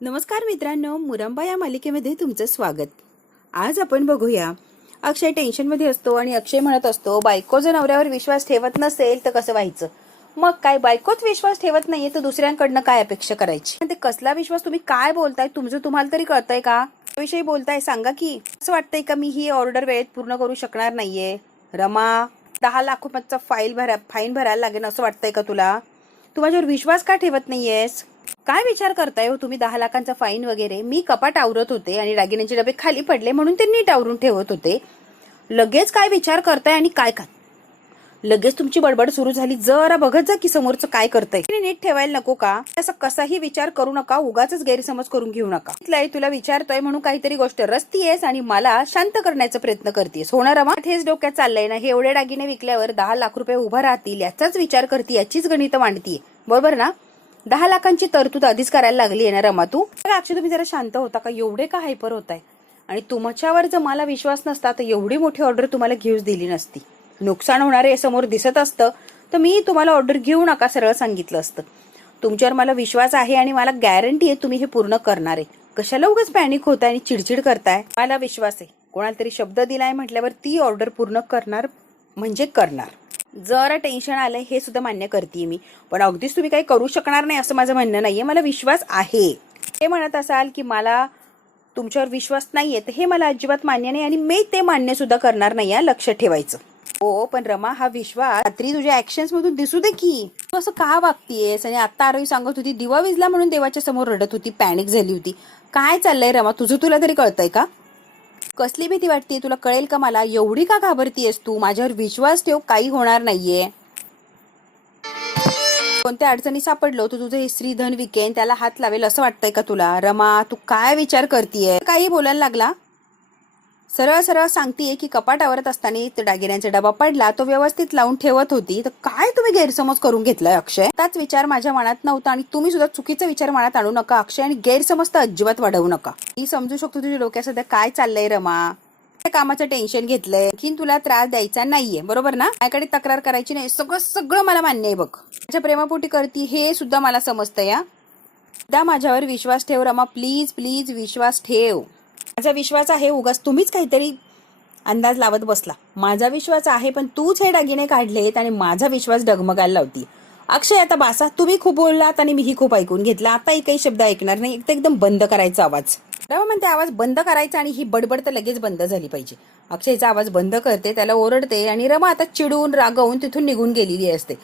नमस्कार मित्रांनो, मुरंबा या मालिकेमध्ये तुमचं स्वागत. आज आपण बघूया, अक्षय टेन्शनमध्ये असतो आणि अक्षय म्हणत असतो, बायको जर नवऱ्यावर विश्वास ठेवत नसेल तर कसं व्हायचं. मग काय, बायकोच विश्वास ठेवत नाहीये तर दुसऱ्यांकडनं काय अपेक्षा करायची. ते कसला विश्वास, तुम्ही काय बोलताय, तुमचं तुम्हाला तरी कळतंय का, विषयी बोलताय सांगा की. असं वाटतंय का मी ही ऑर्डर वेळेत पूर्ण करू शकणार नाहीये. रमा, 10 लाख रुपयाचा फाईन भरायला लागेल असं वाटतंय का तुला. तू माझ्यावर विश्वास का ठेवत नाहीयेस. काय विचार करताय हो तुम्ही. 10 लाखांचा फाईन वगैरे. मी कपाट आवरत होते आणि दागिन्यांचे डबे खाली पडले म्हणून ते नीट आवरून ठेवत होते. लगेच काय विचार करताय आणि काय काय लगेच तुमची बडबड सुरू झाली. जरा बघत जा की समोरचं काय करताय. नीट ठेवायला नको का. असं कसाही विचार करू नका, उगाच गैरसमज करून घेऊ नका. तुला विचारतोय म्हणून काहीतरी गोष्ट रस्तीयेस आणि मला शांत करण्याचा प्रयत्न करतेस. होणार रमा, हेच डोक्यात चाललंय ना. हे एवढे दागिने विकल्यावर 10 लाख रुपये उभा राहतील याचाच विचार करते, याचीच गणित मांडतीये, बरोबर ना. 10 लाखांची तरतूद आधीच करायला लागली आहे ना रमा तू. अक्षय तुम्ही जरा शांत होता का. एवढे का हायपर होताय. आणि तुमच्यावर जर मला विश्वास नसता तर एवढी मोठी ऑर्डर तुम्हाला घेऊच दिली नसती. नुकसान होणारे समोर दिसत असतं तर मी तुम्हाला ऑर्डर घेऊ नका सरळ सांगितलं असतं. तुमच्यावर मला विश्वास आहे आणि मला गॅरंटी आहे तुम्ही हे पूर्ण करणार आहे. कशाला उगाच पॅनिक होताय आणि चिडचिड करताय. मला विश्वास आहे, कोणाला तरी शब्द दिलाय म्हटल्यावर ती ऑर्डर पूर्ण करणार म्हणजे करणार. जरा टेन्शन आलंय हे सुद्धा मान्य करते मी, पण अगदीच तुम्ही काही करू शकणार नाही असं माझं म्हणणं नाहीये. मला विश्वास आहे. हे म्हणत असाल की मला तुमच्यावर विश्वास नाहीये तर हे मला अजिबात मान्य नाही आणि मी ते मान्य सुद्धा करणार नाही. लक्ष ठेवायचं. हो पण रमा, हा विश्वास रात्री तुझ्या ऍक्शन्स मधून दिसू दे की. तू असं का वागतीयेस. आणि आता आरोही सांगत होती दिवा विजला म्हणून देवाच्या समोर रडत होती, पॅनिक झाली होती. काय चाललंय रमा, तुझं तुला तरी कळतंय का. कसली भीती वाटते तुला, कळेल का मला. एवढी का घाबरतीयेस तू. माझ्यावर विश्वास ठेव, काही होणार नाहीये. कोणत्या अडचणी सापडलो तू तुझं हे श्रीधन विकेन त्याला हात लावेल असं वाटतंय का तुला. रमा, तू काय विचार करतीये. काही बोलायला लागला. सरळ सरळ सांगतीये की कपाट आवरत असताना दागिन्यांचा डबा पडला, तो व्यवस्थित लावून ठेवत होती. तर काय तुम्ही गैरसमज करून घेतलाय अक्षय. त्याच विचार माझ्या मनात नव्हता आणि तुम्ही सुद्धा चुकीचा विचार मनात आणू नका अक्षय, आणि गैरसमज तर अजिबात वाढवू नका. मी समजू शकतो तुझ्या डोक्यात सध्या काय चाललंय रमा. कामाचं टेन्शन घेतलंय, की तुला त्रास द्यायचा नाहीये, बरोबर ना. माझ्याकडे तक्रार करायची नाही, सगळं सगळं मला मान्य आहे बघ. माझ्या प्रेमापोटी करती हे सुद्धा मला समजतं या. त्या माझ्यावर विश्वास ठेव रमा, प्लीज प्लीज विश्वास ठेव. माझा विश्वास आहे, उगाच तुम्हीच काहीतरी अंदाज लावत बसला. माझा विश्वास आहे पण तूच हे दागिने काढलेत आणि माझा विश्वास डगमगायला लावती. अक्षय आता बासा, तुम्ही खूप बोललात आणि मीही खूप ऐकून घेतला. आता एकही शब्द ऐकणार नाही. एकदम बंद करायचा आवाज. रमा म्हणते आवाज बंद करायचा आणि ही बडबड तर लगेच बंद झाली पाहिजे. अक्षयचा आवाज बंद करते, त्याला ओरडते आणि रमा आता चिडून रागावून तिथून निघून गेलेली असते.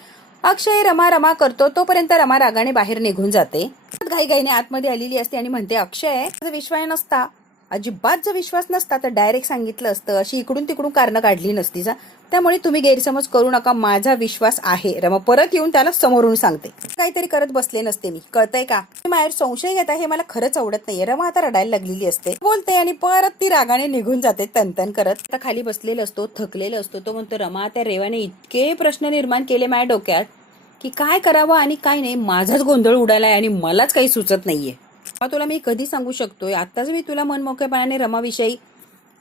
अक्षय रमा रमा करतो तोपर्यंत रमा रागाने बाहेर निघून जाते. घाईघाईने आतमध्ये आलेली असते आणि म्हणते अक्षय, विश्वास नसता, अजिबात जर विश्वास नसता तर डायरेक्ट सांगितलं असतं. अशी इकडून तिकडून कारणं काढली नसती जा. त्यामुळे तुम्ही गैरसमज करू नका. माझा विश्वास आहे. रमा परत येऊन त्याला समोरून सांगते. काहीतरी करत बसले नसते मी, कळतंय का. माझ्यावर संशय घेता हे मला खरंच आवडत नाहीये. रमा आता रडायला लागलेली असते, बोलते आणि परत ती रागाने निघून जाते तनतन करत. आता खाली बसलेला असतो, थकलेला असतो. तो म्हणतो रमा, त्या रेवाने इतके प्रश्न निर्माण केले माझ्या डोक्यात की काय करावं आणि काय नाही. माझाच गोंधळ उडालाय आणि मलाच काही सुचत नाहीये. तुला मी कधी सांगू शकतोय. आताच मी तुला मन मोकळेपणाने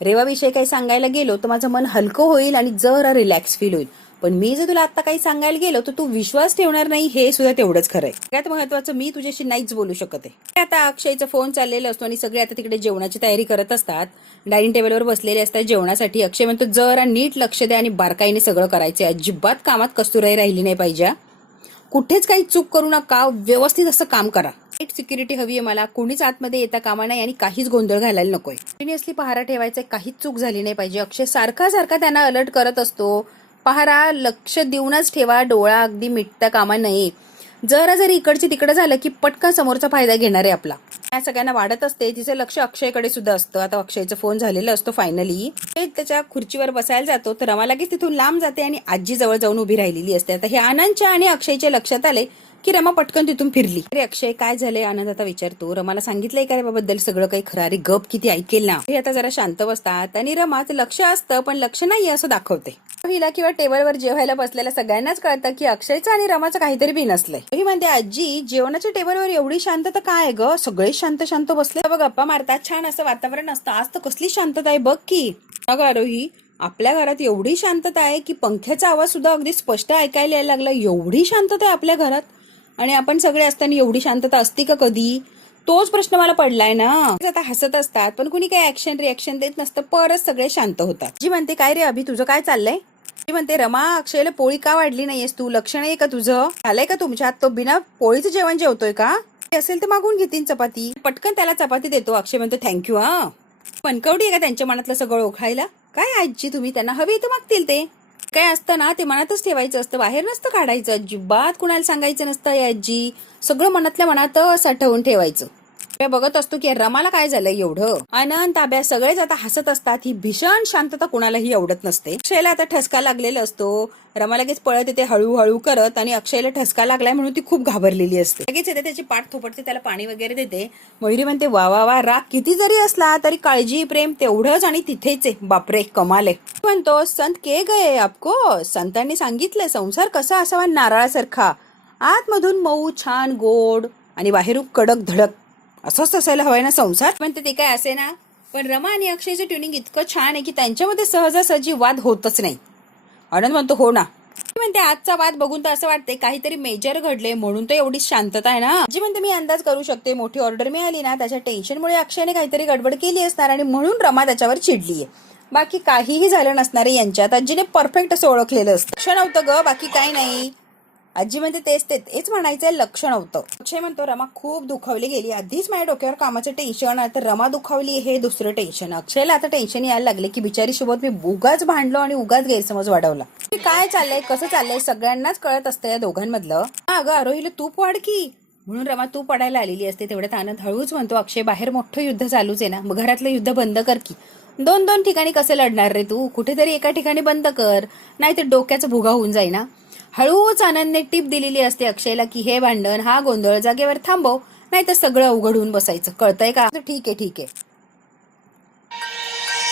रेवाविषयी काही सांगायला गेलो तर माझं मन हलकं होईल आणि जरा रिलॅक्स फील होईल. पण मी जर तुला आता काही सांगायला गेलो तर तू विश्वास ठेवणार नाही, हे सुद्धा तेवढंच खरंय. सगळ्यात महत्वाचं, मी तुझ्याशी नाहीच बोलू शकत आहे. आता अक्षयचा फोन चाललेला असतो आणि सगळे आता तिकडे जेवणाची तयारी करत असतात. डायनिंग टेबलवर बसलेले असतात जेवणासाठी. अक्षय म्हणतो जरा नीट लक्ष द्या आणि बारकाईने सगळं करायचंय. अजिबात कामात कस्तुराई राहिली नाही पाहिजे. कुठेच काही चूक करू नका, व्यवस्थित असं काम करा. सिक्युरिटी हवी आहे मला. कोणीच आतमध्ये येता कामा नाही आणि काहीच गोंधळ घालायला नकोय. कंटिन्युअसली पहारा ठेवायचा, काहीच चूक झाली नाही पाहिजे. अक्षय सारखा त्यांना अलर्ट करत असतो. पहारा लक्ष देऊनच ठेवा, डोळा अगदी मिटता कामा नये. जर इकडचे तिकडे झालं की पटकन समोरचा फायदा घेणार आहे आपला. या सगळ्यांना वाढत असते. तिचं लक्ष अक्षयकडे सुद्धा असतं. आता अक्षयचा फोन झालेला असतो फायनली. त्याच्या खुर्चीवर बसायला जातो तर रमा लगेच तिथून लांब जाते आणि आजी जवळ जाऊन उभी राहिलेली असते. आता हे आनंदच्या आणि अक्षयच्या लक्षात आले की रमा पटकन तिथून फिरली. अरे अक्षय काय झालंय. आनंद आता विचारतो, रमाला सांगितलंय का रे बाबद्दल सगळं काही खरं. अरे गप, किती ऐकेल ना. हे आता जरा शांत बसतात आणि रमाचं लक्ष असतं पण लक्ष नाही असं दाखवते. हिला किंवा टेबलवर जेवायला बसलेल्या सगळ्यांनाच कळतं की अक्षयचं आणि रमाचं काहीतरी बी नसलंय. ही म्हणते आजी, जेवणाच्या टेबलवर एवढी शांतता काय ग. सगळे शांत शांत बसले, बघ गप्पा मारतात, छान असं वातावरण असतं. आज तर कसली शांतता आहे बघ की. अगं आरोही, आपल्या घरात एवढी शांतता आहे की पंख्याचा आवाज सुद्धा अगदी स्पष्ट ऐकायला यायला लागला. एवढी शांतता आहे आपल्या घरात आणि आपण सगळे असताना एवढी शांतता असती का कधी. तोच प्रश्न मला पडलाय ना. आता हसत असतात पण कुणी काही ऍक्शन रिॲक्शन देत नसतं. परत सगळे शांत होतात. जी म्हणते काय रे अभि तुझं काय चाललंय. जी म्हणते रमा अक्षयला पोळी का वाढली नाहीयेस तू. लक्ष नाही का तुझं. झालंय का तुमच्यात. तो बिना पोळीचं जेवण जेवतोय का. असेल तर मागून घेतील चपाती. पटकन त्याला चपाती देतो. अक्षय म्हणतो थँक्यू. हा मनकवडी आहे का त्यांच्या मनातलं सगळं ओळखायला. काय आजी तुम्ही त्यांना हवी तर मागतील ते. काय असतं ना ते मनातच ठेवायचं असतं. बाहेर नसतं काढायचं. अजिबात कुणाला सांगायचं नसतं. आजी सगळं मनातल्या मनात साठवून ठेवायचं. बघत असतो की रमाला काय झालं एवढं. आनंद ताब्या सगळेच आता हसत असतात. ही भीषण शांतता कुणालाही आवडत नसते. अक्षयला आता ठसका लागलेला असतो. रमा लगेच पळत येते हळूहळू करत आणि अक्षयला ठसका लागलाय म्हणून ती खूप घाबरलेली असते. लगेच येते त्याची पाठ थोपटते. त्याला पाणी वगैरे देते. मयुरी म्हणते वा वा वा राग किती जरी असला तरी काळजी प्रेम तेवढंच आणि तिथेच आहे. बापरे कमाल आहे. म्हणतो संत के गए आपको. संतांनी सांगितलं संसार कसा असावा नारळासारखा. आतमधून मऊ छान गोड आणि बाहेरून कडक धडक असंच असायला हवंय ना संसार. म्हणते ते काय असे ना. पण रमा आणि अक्षयचं ट्युनिंग इतकं छान आहे की त्यांच्यामध्ये सहजासहजी वाद होतच नाही. आनंद म्हणतो हो ना. म्हणते आजचा वाद बघून तर असं वाटते काहीतरी मेजर घडले म्हणून तर एवढी शांतता आहे ना. जी म्हणते मी अंदाज करू शकते मोठी ऑर्डर मिळाली ना त्याच्या टेन्शनमुळे अक्षयने काहीतरी गडबड केली असणार आणि म्हणून रमा त्याच्यावर चिडलीये. बाकी काहीही झालं नसणार आहे यांच्यात. आजीने परफेक्ट असं ओळखलेलं असतं. लक्ष नव्हतं ग बाकी काही नाही. आजी म्हणते तेच म्हणायचंय लक्ष नव्हतं. अक्षय म्हणतो रमा खूप दुखावली गेली. आधीच माझ्या डोक्यावर कामाचं टेन्शन तर रमा दुखावली हे दुसरं टेन्शन. अक्षयला आता टेन्शन यायला लागले की बिचारी सोबत मी उगाच भांडलो आणि उगाच गैरसमज वाढवला. काय चाललंय कसं चाललंय सगळ्यांनाच कळत असतं या दोघांमधलं. अगं आरोहीला तूप वाढ की म्हणून रमा तूप वाढायला आलेली असते. तेवढ्यात आनंद हळूच म्हणतो अक्षय बाहेर मोठं युद्ध चालूच आहे ना. मग घरातलं युद्ध बंद कर की. दोन ठिकाणी कसं लढणार रे तू. कुठेतरी एका ठिकाणी बंद कर नाही तर डोक्याचा भुगा होऊन जाई ना. हळूच आनंदने टिप दिलेली असते अक्षयला की हे भांडण हा गोंधळ जागेवर थांबव नाही तर सगळं अवघड होऊन बसायचं. कळतंय का. ठीक आहे.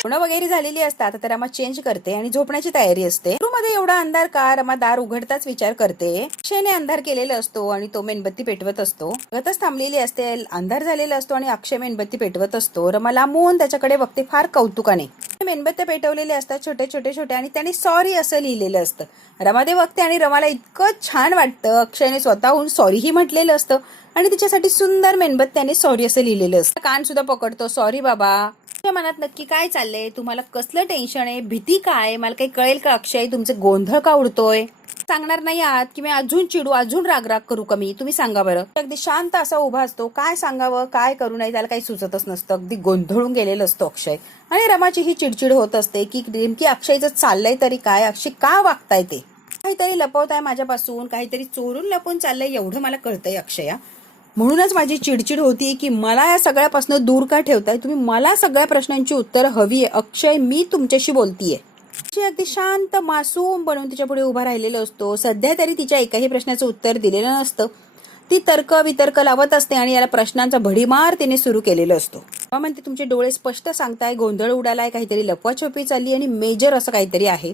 पूर्ण वगैरे झालेली असतात. आता रमा चेंज करते आणि झोपण्याची तयारी असते. मध्ये एवढा अंधार का. रमा दार उघडताच विचार करते. अक्षयने अंधार केलेला असतो आणि तो मेणबत्ती पेटवत असतो. बघतच थांबलेली असते. अंधार झालेला असतो आणि अक्षय मेणबत्ती पेटवत असतो. रमा लांबून त्याच्याकडे बघते फार कौतुकाने. मेणबत्त्या पेटवलेले असतात छोटे आणि त्याने सॉरी असं लिहिलेलं असतं. रमा ते बघते आणि रमाला इतकं छान वाटतं. अक्षयने स्वतःहून सॉरीही म्हटलेलं असतं आणि तिच्यासाठी सुंदर मेणबत्त्याने सॉरी असं लिहिलेलं असतं. कान सुद्धा पकडतो. सॉरी बाबा. तुमच्या मनात नक्की काय चाललंय. तुम्हाला कसलं टेन्शन आहे भीती काय मला काही कळेल का. अक्षय तुमचे गोंधळ का उडतोय. सांगणार नाही आहात की मी अजून चिडू अजून राग करू का मी. तुम्ही सांगा बरं. अगदी शांत असा उभा असतो. काय सांगावं काय करू नये त्याला काही सुचतच नसतं. अगदी गोंधळून गेलेलं असतो अक्षय. आणि रमाची ही चिडचिड होत असते की नेमकी अक्षयचं चाललंय तरी काय. अक्षय का वागताय ते. काहीतरी लपवताय माझ्यापासून. काहीतरी चोरून लपून चाललंय एवढं मला कळतंय अक्षया. म्हणूनच माझी चिडचिड होती की मला या सगळ्यापासून दूर का ठेवताय तुम्ही. मला सगळ्या प्रश्नांची उत्तर हवी आहे. अक्षय मी तुमच्याशी बोलतीये. अक्षय अगदी शांत मासूम बनून तिच्या पुढे उभा राहिलेला असतो. सध्या तरी तिच्या एकाही प्रश्नाचं उत्तर दिलेलं नसतं. ती तर्क वितर्क लावत असते आणि याला प्रश्नांचा भडीमार तिने सुरू केलेला असतो. म्हणते तुमचे डोळे स्पष्ट सांगताय गोंधळ उडालाय काहीतरी लपवाछपी चालली आणि मेजर असं काहीतरी आहे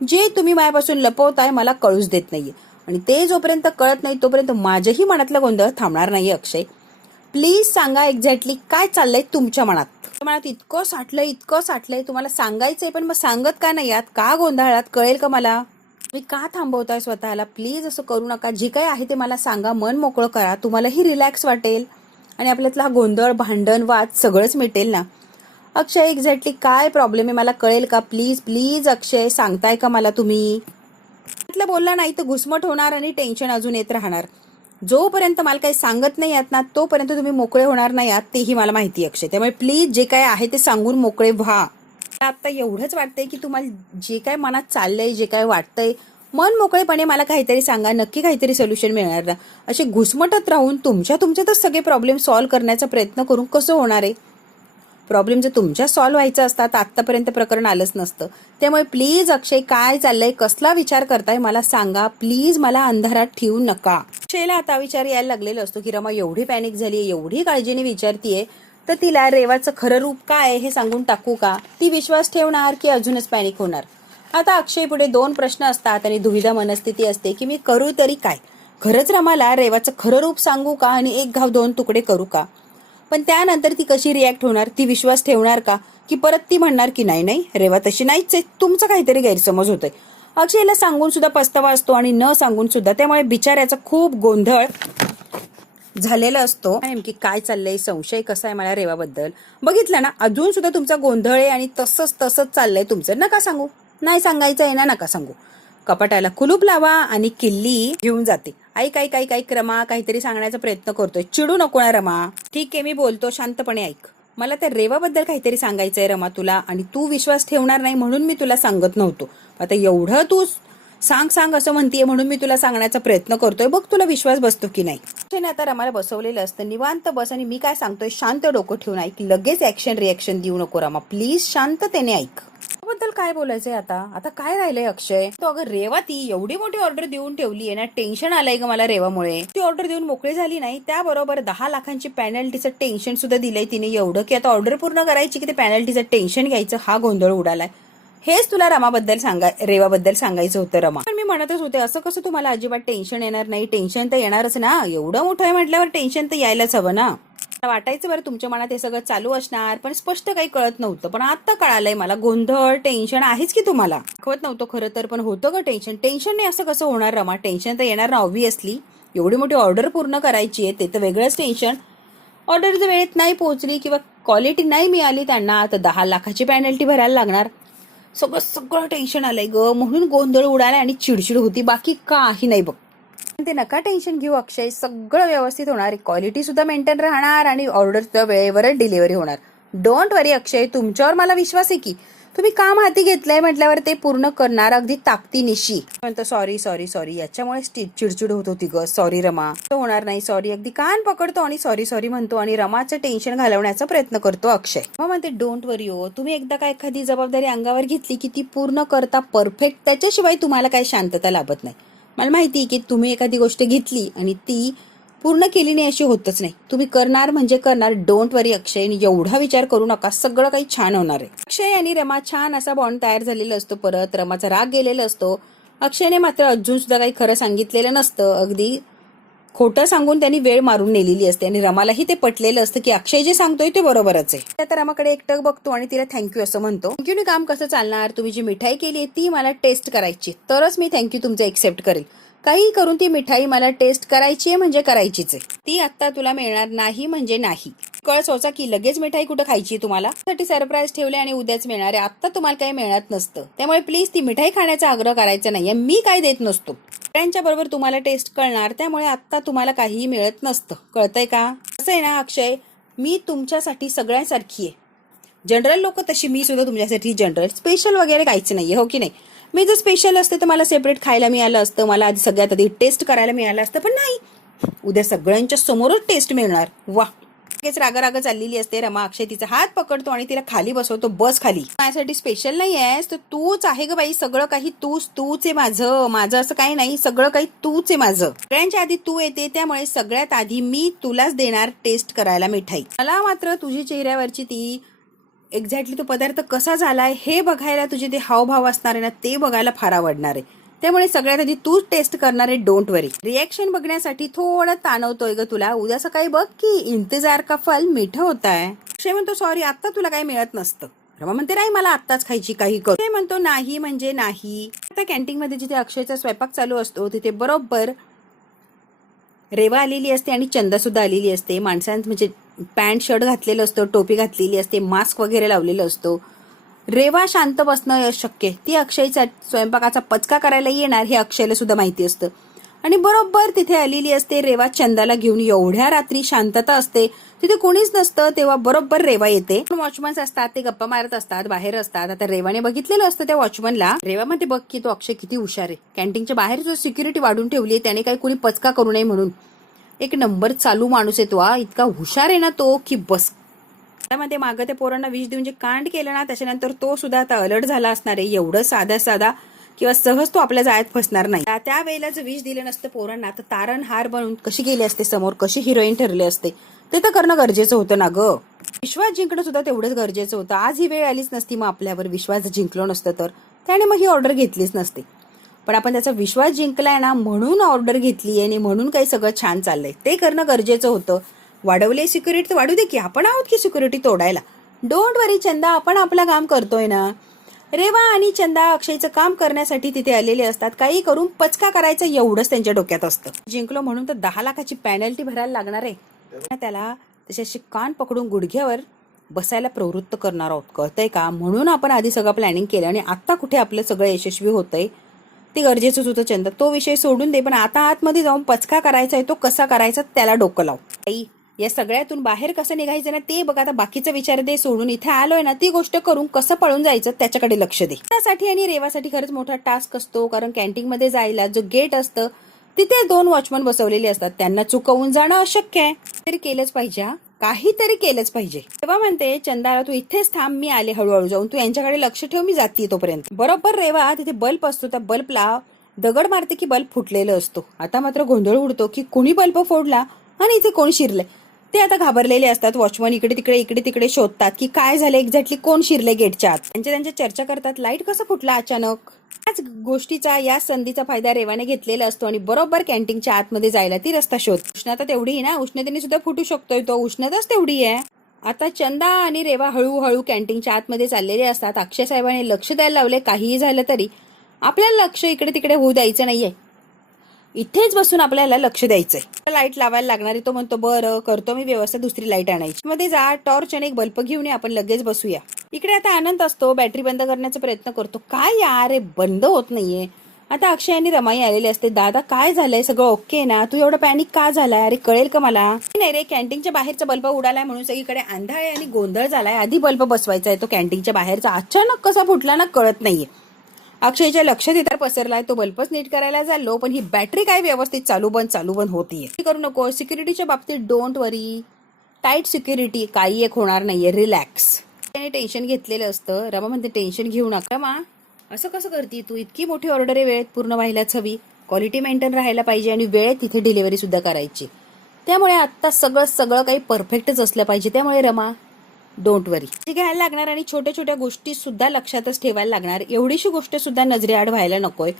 जे तुम्ही माझ्यापासून लपवताय मला कळूच देत नाहीये. आणि ते जोपर्यंत कळत नाही तोपर्यंत माझ्याही मनातला गोंधळ थांबणार नाही. अक्षय प्लीज सांगा एक्झॅक्टली काय चाललंय तुमच्या मनात. मनात इतकं साठलंय तुम्हाला सांगायचंय पण मग सांगत का नाही आहात. का गोंधळात कळेल का मला. मी का थांबवताय स्वतःला. प्लीज असं करू नका. जे काय आहे ते मला सांगा. मन मोकळं करा. तुम्हालाही रिलॅक्स वाटेल आणि आपल्यातला हा गोंधळ भांडण वाद सगळंच मिटेल ना. अक्षय एक्झॅक्टली काय प्रॉब्लेम आहे मला कळेल का. प्लीज अक्षय सांगताय का मला तुम्ही. बोलला नाही तर घुसमट होणार आणि टेन्शन अजून येत राहणार. जोपर्यंत मला काही सांगत नाही आहात ना तोपर्यंत तुम्ही मोकळे होणार नाही आहात तेही मला माहिती अक्षय. त्यामुळे प्लीज जे काय आहे ते सांगून मोकळे व्हा. आता एवढंच वाटतंय की तुम्हाला जे काय मनात चाललंय जे काय वाटतंय मन मोकळेपणे मला काहीतरी सांगा. नक्की काहीतरी सोल्युशन मिळणार ना. असे घुसमटत राहून तुमच्यातच सगळे प्रॉब्लेम सॉल्व्ह करण्याचा प्रयत्न करून कसं होणार आहे. प्रॉब्लेम जर तुमच्या सॉल्व्ह व्हायचं असता तर आतापर्यंत प्रकरण आलंच नसतं. त्यामुळे प्लीज अक्षय काय चाललंय कसला विचार करताय मला सांगा. प्लीज मला अंधारात ठेवू नका. अक्षयला आता विचार यायला लागलेला असतो की रमा एवढी पॅनिक झाली एवढी काळजीने विचारतीये तर तिला रेवाचं खरं रूप काय हे सांगून टाकू का. ती विश्वास ठेवणार की अजूनच पॅनिक होणार. आता अक्षय पुढे 2 प्रश्न असतात आणि दुविधा मनस्थिती असते की मी करू तरी काय. खरंच रमाला रेवाचं खरं रूप सांगू का आणि 1 घाव 2 तुकडे करू का. पण त्यानंतर ती कशी रिॲक्ट होणार. ती विश्वास ठेवणार का की परत ती म्हणणार की नाही रेवा तशी नाहीच आहे तुमचा काहीतरी गैरसमज होतोय. अक्षयला सांगून सुद्धा पस्तावा असतो आणि न सांगून सुद्धा. त्यामुळे बिचाऱ्याचा खूप गोंधळ झालेला असतो. नेमकी काय चाललंय, संशय कसा आहे मला रेवाबद्दल बघितलं ना, अजून सुद्धा तुमचा गोंधळ आहे आणि तसंच चाललंय तुमचं. नका सांगू, नाही सांगायचं आहे ना, नका सांगू. कपाटाला कुलूप लावा आणि किल्ली घेऊन जाते. ऐक रमा, काहीतरी सांगण्याचा प्रयत्न करतोय. चिडू नको ना रमा. ठीक आहे, मी बोलतो, शांतपणे ऐक. मला त्या रेवाबद्दल काहीतरी सांगायचंय रमा तुला, आणि तू विश्वास ठेवणार नाही म्हणून मी तुला सांगत नव्हतो. आता एवढं तू सांग असं म्हणतीये म्हणून मी तुला सांगण्याचा प्रयत्न करतोय. बघ तुला विश्वास बसतो की नाही. आता रमाला बसवलेलं असतं. निवांत बस आणि मी काय सांगतोय शांत डोकं ठेवून ऐक. लगेच ऍक्शन रिॲक्शन देऊ नको रमा, प्लीज शांततेने ऐक. बद्दल काय बोलायचंय आता काय राहिलंय अक्षय. तो अगं रेवा ती एवढी मोठी ऑर्डर देऊन ठेवली आहे ना, टेन्शन आलंय ग मला रेवामुळे. ती ऑर्डर देऊन मोकळी झाली नाही, त्याबरोबर 10 लाखांची पेनल्टीचं टेन्शन सुद्धा दिलंय तिने. एवढं की आता ऑर्डर पूर्ण करायची की ते पेनल्टीचं टेन्शन घ्यायचं, हा गोंधळ उडालाय. हेच तुला रेवाबद्दल सांगायचं होतं रमा. पण मी म्हणतच होते असं कसं तुम्हाला अजिबात टेन्शन येणार नाही. टेन्शन तर येणारच ना, एवढं मोठं आहे म्हटल्यावर टेन्शन तर यायलाच हवं ना. वाटायचं बरं तुमच्या मनात हे सगळं चालू असणार, पण स्पष्ट काही कळत नव्हतं. पण आता कळालंय मला, गोंधळ टेन्शन आहेच की तुम्हाला. दाखवत नव्हतं खरं तर, पण होतं ग टेन्शन. टेन्शन नाही असं कसं होणार रमा, टेन्शन तर येणार ना ऑब्व्हियसली. एवढी मोठी ऑर्डर पूर्ण करायची आहे, ते तर वेगळंच टेन्शन. ऑर्डर जर वेळेत नाही पोहोचली किंवा क्वालिटी नाही मिळाली त्यांना, तर 10 लाखाची पेनल्टी भरायला लागणार. सगळं टेन्शन आलंय ग, म्हणून गोंधळ उडालाय आणि चिडचिड होती, बाकी काही नाही बघ. ते नका टेन्शन घेऊ अक्षय, सगळं व्यवस्थित होणार. क्वालिटी सुद्धा मेंटेन राहणार आणि ऑर्डर सुद्धा वेळेवरच डिलिव्हरी होणार. डोंट वरी अक्षय, तुमच्यावर मला विश्वास आहे की तुम्ही काम हाती घेतलंय म्हटल्यावर ते पूर्ण करणार अगदी ताकदीनिशी. म्हणतो सॉरी याच्यामुळे चिडचिड होत होती ग, सॉरी रमा. तो होणार नाही, सॉरी. अगदी कान पकडतो आणि सॉरी म्हणतो आणि रमाचं टेन्शन घालवण्याचा प्रयत्न करतो अक्षय. मग म्हणते डोंट वरी हो, तुम्ही एकदा काय एखादी जबाबदारी अंगावर घेतली की ती पूर्ण करता परफेक्ट, त्याच्याशिवाय तुम्हाला काही शांतता लाभत नाही. मला माहिती आहे की तुम्ही एखादी गोष्ट घेतली आणि ती पूर्ण केली नाही अशी होतच नाही. तुम्ही करणार म्हणजे करणार. डोंट वरी अक्षय, एवढा विचार करू नका, सगळं काही छान होणार आहे. अक्षय आणि रमा छान असा बॉन्ड तयार झालेला असतो. परत रमाचा राग गेलेला असतो. अक्षयने मात्र अजून सुद्धा काही खरं सांगितलेलं नसतं. अगदी खोटं सांगून त्यांनी वेळ मारून नेलेली असते आणि रमालाही ते पटलेलं असतं की अक्षय जे सांगतोय ते बरोबरच आहे. आता रमाकडे एकटक बघतो आणि तिला थँक्यू असं म्हणतो. थँक्यूने काम कसं चालणार, तुम्ही जी मिठाई केली आहे ती मला टेस्ट करायची, तरच मी थँक्यू तुमचं एक्सेप्ट करेल. काही करून ती मिठाई मला टेस्ट करायची आहे म्हणजे करायचीच आहे. ती आता तुला मिळणार नाही म्हणजे नाही. कळ सोचा की लगेच मिठाई कुठं खायची तुम्हाला. त्यासाठी सरप्राईज ठेवले आणि उद्याच मिळणार आहे. आता तुम्हाला काही मिळत नसतं, त्यामुळे प्लीज ती मिठाई खाण्याचा आग्रह करायचा नाहीये. मी काय देत नसतो. त्यांच्या बरोबर तुम्हाला टेस्ट कळणार, त्यामुळे आता तुम्हाला काहीही मिळत नसतं. कळतंय का? असं आहे ना अक्षय, मी तुमच्यासाठी सगळ्यांसारखी आहे. जनरल लोक तशी मी सुद्धा तुमच्यासाठी जनरल. स्पेशल वगैरे काहीच नाहीये, हो की नाही. मी जर स्पेशल असते तर मला सेपरेट खायला मिळालं असतं, मला आधी सगळ्यात आधी टेस्ट करायला मिळालं असतं. पण नाही, उद्या सगळ्यांच्या समोरच टेस्ट मिळणार. वा. राग चाललेली असते रमा. अक्षय तिचा हात पकडतो आणि तिला खाली बसवतो. बस खाली. माझ्यासाठी स्पेशल नाही आहेस तर तूच आहे ग बाई. सगळं काही तूच आहे माझं असं काही नाही. सगळं काही तूच आहे माझं. सगळ्यांच्या आधी तू येते, त्यामुळे सगळ्यात आधी मी तुलाच देणार टेस्ट करायला मिठाई. मला मात्र तुझी चेहऱ्यावरची ती एक्झॅक्टली तो पदार्थ कसा झालाय हे बघायला, तुझे ते हावभाव असणार आहे ना ते बघायला फार आवडणार आहे. त्यामुळे सगळ्यात आधी तू टेस्ट करणार आहे. Don't worry. रिएक्शन बघण्यासाठी थोडं ताणवतोय ग तुला. उद्या सकाळी बघ की इंतजार का फल मीठं होत आहे. अक्षय म्हणतो सॉरी, आता तुला काही मिळत नसतं. रमा म्हणते नाही, मला आत्ताच खायची, काही कर. अक्षय म्हणतो नाही म्हणजे नाही. आता कॅन्टीन मध्ये जिथे अक्षयचा स्वयंपाक चालू असतो तिथे बरोबर रेवा आलेली असते आणि चंदा सुद्धा आलेली असते. माणसांत म्हणजे पॅन्ट शर्ट घातलेलं असतं, टोपी घातलेली असते, मास्क वगैरे लावलेलं असतो. रेवा शांत बसणं अशक्य. ती अक्षयचा स्वयंपाकाचा पचका करायला येणार हे अक्षयला सुद्धा माहिती असतं. आणि बरोबर तिथे आलेली असते रेवा चंदाला घेऊन. एवढ्या रात्री शांतता असते, तिथे कोणीच नसतं. तेव्हा बरोबर रेवा येते. वॉचमन्स असतात, ते गप्पा मारत असतात, बाहेर असतात. आता रेवाने बघितलेलं असतं त्या वॉचमनला. रेवा म्हणते बघ की तो अक्षय किती हुशार आहे. कॅन्टीनच्या बाहेर जो सिक्युरिटी वाढून ठेवली आहे त्याने काही कुणी पचका करू नये म्हणून. एक नंबर चालू माणूस आहे तो. इतका हुशार आहे ना तो की बस. त्यामध्ये मागं त्या पोरांना विष देऊन जे कांड केलं ना, त्याच्यानंतर तो सुद्धा आता अलर्ट झाला असणार आहे. एवढं साधा किंवा सहज तो आपल्या जाळ्यात फसणार नाही. त्यावेळेला जर विष दिलं नसतं पोरांना तर तारणहार बनून कशी गेली असते समोर, कशी हिरोईन ठरले असते. ते तर करणं गरजेचं होतं ना ग. विश्वास जिंकणं सुद्धा तेवढंच गरजेचं होतं. आज ही वेळ आलीच नसती मग आपल्यावर. विश्वास जिंकलो नसतं तर त्याने मग ही ऑर्डर घेतलीच नसते. पण आपण त्याचा विश्वास जिंकलाय ना, म्हणून ऑर्डर घेतली आणि म्हणून काही सगळं छान चाललंय. ते करणं गरजेचं होतं. वाढवले सिक्युरिटी तर वाढू दे की, आपण आहोत की सिक्युरिटी तोडायला. डोंट वरी चंदा, आपण आपलं काम करतोय ना. रेवा आणि चंदा अक्षयचं काम करण्यासाठी तिथे आलेले असतात. काही करून पचका करायचं एवढंच त्यांच्या डोक्यात असतं. जिंकलो म्हणून तर 10 लाखाची पेनल्टी भरायला लागणार आहे. त्याला त्याच्याशी कान पकडून गुडघ्यावर बसायला प्रवृत्त करणार आहोत, कळतंय का? म्हणून आपण आधी सगळं प्लॅनिंग केलं आणि आता कुठे आपलं सगळं यशस्वी होतंय ते गरजेचंच होतं. चंदा, तो विषय सोडून दे, पण आता आतमध्ये जाऊन पचका करायचा आहे, तो कसा करायचा त्याला डोकं लाव. आई, या सगळ्यातून बाहेर कसं निघायचं ना ते बघ. आता बाकीचा विचार दे सोडून, इथे आलोय ना ती गोष्ट करून कसं पळून जायचं त्याच्याकडे लक्ष दे. त्यासाठी आणि रेवासाठी खरंच मोठा टास्क असतो, कारण कॅन्टीन मध्ये जायला जो गेट असतं तिथे 2 वॉचमन बसवलेले असतात. त्यांना चुकवून जाणं अशक्य आहे. तरी केलंच पाहिजे, काहीतरी केलंच पाहिजे. रेवा म्हणते, चंदाला तू इथेच थांब, मी आले हळूहळू जाऊन, तू यांच्याकडे लक्ष ठेव, मी जाते तोपर्यंत. बरोबर रेवा तिथे बल्ब असतो, त्या बल्बला दगड मारते की बल्ब फुटलेला असतो. आता मात्र गोंधळ उडतो की कोणी बल्ब फोडला आणि इथे कोण शिरलंय. ते आता घाबरलेले असतात. वॉचमन इकडे तिकडे शोधतात की काय झालं एक्झॅक्टली, कोण शिरले गेटच्या आत. त्यांच्या चर्चा करतात, लाईट कसं फुटला अचानक. याच गोष्टीचा, या संधीचा फायदा रेवाने घेतलेला असतो आणि बरोबर कॅन्टीनच्या आतमध्ये जायला ती रस्ता शोध. उष्णता तेवढी आहे ना, उष्णतेने सुद्धा फुटू शकतोय तो, उष्णताच तेवढी आहे. आता चंदा आणि रेवा हळूहळू कॅन्टीनच्या आतमध्ये चाललेले असतात. अक्षय साहेबांनी लक्ष द्यायला लावले, काहीही झालं तरी आपल्याला लक्ष इकडे तिकडे होऊ द्यायचं नाहीये, इथेच बसून आपल्याला लक्ष द्यायचंय. लाईट लावायला लागणार आहे. तो म्हणतो बरं करतो मी व्यवस्था, दुसरी लाईट आणायची. मध्ये जा, टॉर्च आणि एक बल्ब घेऊन आपण लगेच बसूया. इकडे आता आनंद असतो, बॅटरी बंद करण्याचा प्रयत्न करतो. काय यार, हे बंद होत नाहीये. आता अक्षय आणि रमाई आलेले असते. दादा काय झालंय, सगळं ओके ना, तू एवढं पॅनिक का झालाय? अरे कळेल का मला? नाही रे, कॅन्टीनच्या बाहेरचा बल्ब उडालाय म्हणून सगळीकडे अंधार आहे आणि गोंधळ झालाय. आधी बल्ब बसवायचा आहे तो कॅन्टीनच्या बाहेरचा, अचानक कसा फुटला ना कळत नाहीये. अक्षयच्या लक्षात येतात पसरलाय. तो बल्बच नीट करायला झालो, पण ही बॅटरी काय व्यवस्थित चालू बंद होतीये. करू नको, सिक्युरिटीच्या बाबतीत डोंट वरी, टाईट सिक्युरिटी, काही एक होणार नाहीये, रिलॅक्स. त्याने टेन्शन घेतलेलं असतं. रमा म्हणते टेन्शन घेऊ नका. रमा, असं कसं करते तू? इतकी मोठी ऑर्डर आहे, वेळेत पूर्ण व्हायलाच हवी, क्वालिटी मेंटेन राहायला पाहिजे आणि वेळेत तिथे डिलिव्हरी सुद्धा करायची. त्यामुळे आता सगळं काही परफेक्टच असलं पाहिजे. त्यामुळे रमा डोंट वरी, घ्यायला लागणार आणि छोट्या छोट्या गोष्टी सुद्धा लक्षातच ठेवायला लागणार. एवढीशी गोष्ट सुद्धा नजरेआड व्हायला नकोय.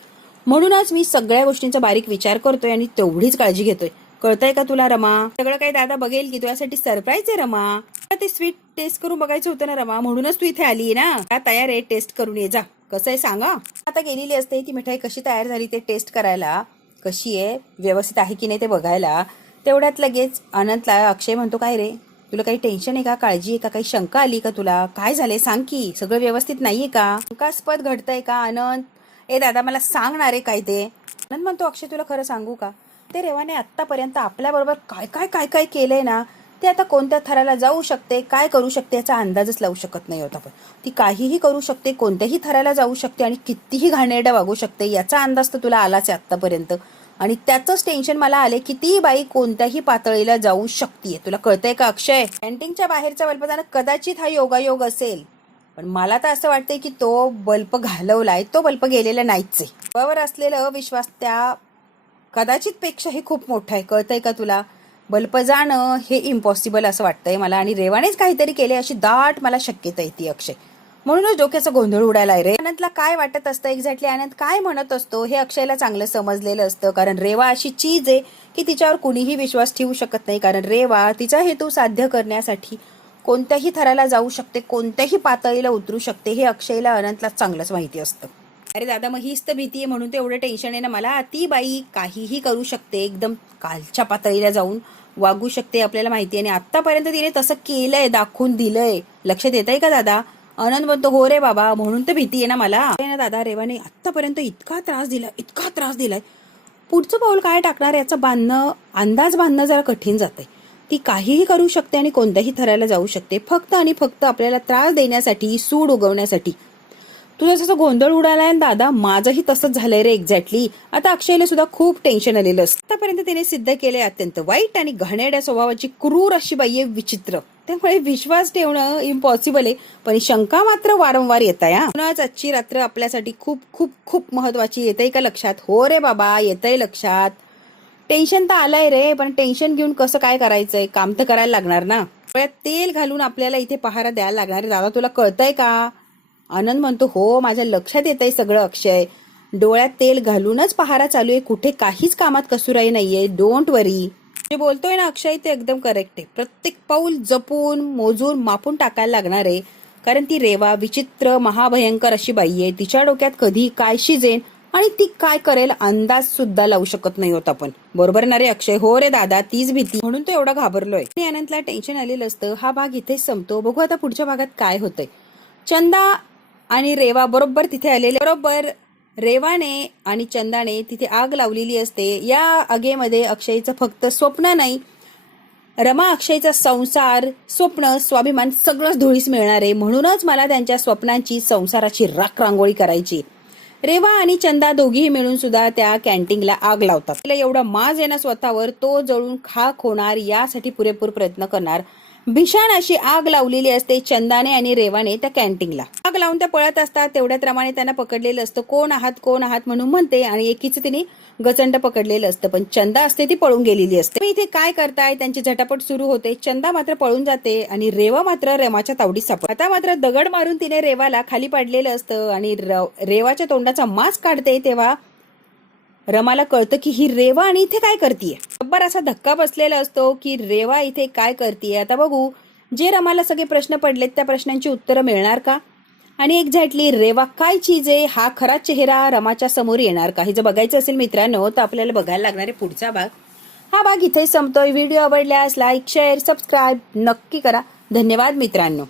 म्हणूनच मी सगळ्या गोष्टींचा बारीक विचार करतोय आणि तेवढीच काळजी घेतोय. कळतंय का तुला रमा? सगळं काही दादा बघेल की तुझ्यासाठी सरप्राईज आहे रमा. ते स्वीट टेस्ट करून बघायचं होतं ना रमा, म्हणूनच तू इथे आली ना. तयार आहे, टेस्ट करून ये जा. कसं आहे सांगा. आता गेलेली असते ती मिठाई कशी तयार झाली ते टेस्ट करायला, कशी आहे, व्यवस्थित आहे की नाही ते बघायला. तेवढ्यात लगेच अनंतला अक्षय म्हणतो, काय रे तुला काही टेन्शन आहे का, काळजी आहे का, काही शंका आली का तुला? काय झालंय सांग की, सगळं व्यवस्थित नाहीये का, शंकास्पद घडतंय का? अनंत, ए दादा मला सांगणार आहे काय ते. अनंत म्हणतो, अक्षय तुला खरं सांगू का, ते रेवाने आतापर्यंत आपल्याबरोबर काय केलंय ना, ते आता कोणत्या थराला जाऊ शकते, काय करू शकते याचा अंदाजच लावू शकत नाही होता. पण ती काहीही करू शकते, कोणत्याही थराला जाऊ शकते आणि कितीही घाणेरडं वागू शकते याचा अंदाज तर तुला आलाच आहे आतापर्यंत. आणि त्याचंच टेन्शन मला आले की ती बाई कोणत्याही पातळीला जाऊ शकते. तुला कळतंय का अक्षय? कॅन्टीनच्या बाहेरचा बल्ब जाणं कदाचित हा योगायोग असेल, पण मला तर असं वाटतंय की तो बल्ब घालवलाय, तो बल्ब गेलेला नाहीच आहे. बरोबर असलेला अविश्वास त्या कदाचित पेक्षाही खूप मोठा आहे. कळतंय का तुला? बल्ब जाणं हे इम्पॉसिबल असं वाटतंय मला आणि रेवानेच काहीतरी केले अशी दाट मला शक्यता येते अक्षय. म्हणूनच डोक्याचा गोंधळ उडालाय रे. अनंतला काय वाटत असतं एक्झॅक्टली, अनंत काय म्हणत असतो हे अक्षयला चांगलं समजलेलं असतं. कारण रेवा अशी चीज आहे की तिच्यावर कुणीही विश्वास ठेवू शकत नाही. कारण रेवा तिचा हेतू साध्य करण्यासाठी कोणत्याही थराला जाऊ शकते, कोणत्याही पातळीला उतरू शकते, हे अक्षयला अनंतला चांगलंच माहिती असतं. अरे दादा, मग हीच तर भीती आहे, म्हणून ते एवढं टेन्शन आहे ना मला. ती बाई काहीही करू शकते, एकदम कालच्या पातळीला जाऊन वागू शकते, आपल्याला माहिती आहे. आणि आतापर्यंत तिने तसं केलंय, दाखवून दिलंय. लक्षात येत आहे का दादा? अनंत म्हणतो, हो रे बाबा, म्हणून तर भीती आहे ना मला. ना दादा, रेवाने आतापर्यंत इतका त्रास दिलाय, पुढचं पाऊल काय टाकणार याचा अंदाज बांधणं जरा कठीण जातंय. ती काहीही करू शकते आणि कोणत्याही थराला जाऊ शकते, फक्त आणि फक्त आपल्याला त्रास देण्यासाठी, सूड उगवण्यासाठी. तुझं जसं गोंधळ उडालाय दादा, माझंही तसंच झालंय रे एक्झॅक्टली. आता अक्षयला सुद्धा खूप टेन्शन आलेलं असतं. आतापर्यंत तिने सिद्ध केलंय अत्यंत वाईट आणि घाणेरड्या स्वभावाची क्रूर अशी बाई आहे, विचित्र. त्यामुळे विश्वास ठेवणं इम्पॉसिबल आहे, पण शंका मात्र वारंवार येत आहे. म्हणूनच आजची रात्र आपल्यासाठी खूप खूप खूप महत्वाची. येतंय का लक्षात? हो रे बाबा, येतंय लक्षात. टेन्शन तर आलंय रे, पण टेन्शन घेऊन कसं काय करायचंय, काम तर करायला लागणार ना. तेल घालून आपल्याला इथे पहारा द्यायला लागणार आहे. दादा तुला कळतंय का? आनंद म्हणतो, हो माझ्या लक्षात येतंय सगळं अक्षय. डोळ्यात तेल घालूनच पहारा चालू आहे, कुठे काहीच कामात कसुराई नाहीये. डोंट वरी. जे बोलतोय ना अक्षय ते एकदम करेक्ट आहे. प्रत्येक पाऊल जपून मोजून मापून टाकायला लागणार आहे. कारण ती रेवा विचित्र महाभयंकर अशी बाई आहे. तिच्या डोक्यात कधी काय शिजेन आणि ती काय करेल अंदाज सुद्धा लावू शकत नाही होत आपण. बरोबर ना रे अक्षय? हो रे दादा, तीच भीती, म्हणून तो एवढा घाबरलोय. आणि अनंतला टेन्शन आलेलं असतं. हा भाग इथेच संपतो. बघू आता पुढच्या भागात काय होतंय. चंदा आणि रेवा बरोबर तिथे आलेले. बरोबर रेवाने आणि चंदाने तिथे आग लावलेली असते. या आगेमध्ये अक्षयचं फक्त स्वप्न नाही, रमा अक्षयचा संसार, स्वप्न, स्वाभिमान सगळंच धुळीस मिळणार आहे. म्हणूनच मला त्यांच्या स्वप्नांची, संसाराची राख रांगोळी करायची. रेवा आणि चंदा दोघीही मिळून सुद्धा त्या कॅन्टीनला आग लावतात. तिला एवढा माज येणार स्वतःवर, तो जळून खाक होणार यासाठी पुरेपूर प्रयत्न करणार. भीषण अशी आग लावलेली असते चंदाने आणि रेवाने त्या कॅन्टीनला. आग लावून त्या पळत असतात. तेवढ्यात रमाने त्यांना पकडलेलं असतं. कोण आहात म्हणून म्हणते आणि एकीच तिने गचंड पकडलेलं असतं. पण चंदा असते ती पळून गेलेली असते. इथे काय करताय, त्यांची झटापट सुरू होते. चंदा मात्र पळून जाते आणि रेवा मात्र रेवाच्या तावडीत सापडते. आता मात्र दगड मारून तिने रेवाला खाली पाडलेलं असतं आणि रेवाच्या तोंडाचा मास्क काढते. तेव्हा रमाला कळतं की ही रेवा आणि इथे काय करतीये. जब्बर असा धक्का बसलेला असतो की रेवा इथे काय करतीये. आता बघू जे रमाला सगळे प्रश्न पडलेत त्या प्रश्नांची उत्तरं मिळणार का, आणि एक्झॅक्टली रेवा काय चीज आहे हा खरा चेहरा रमाच्या समोर येणार का. हे जर बघायचं असेल मित्रांनो तर आपल्याला बघायला लागणार आहे पुढचा भाग. हा भाग इथे संपतोय. व्हिडिओ आवडल्यास लाईक, शेअर, सबस्क्राईब नक्की करा. धन्यवाद मित्रांनो.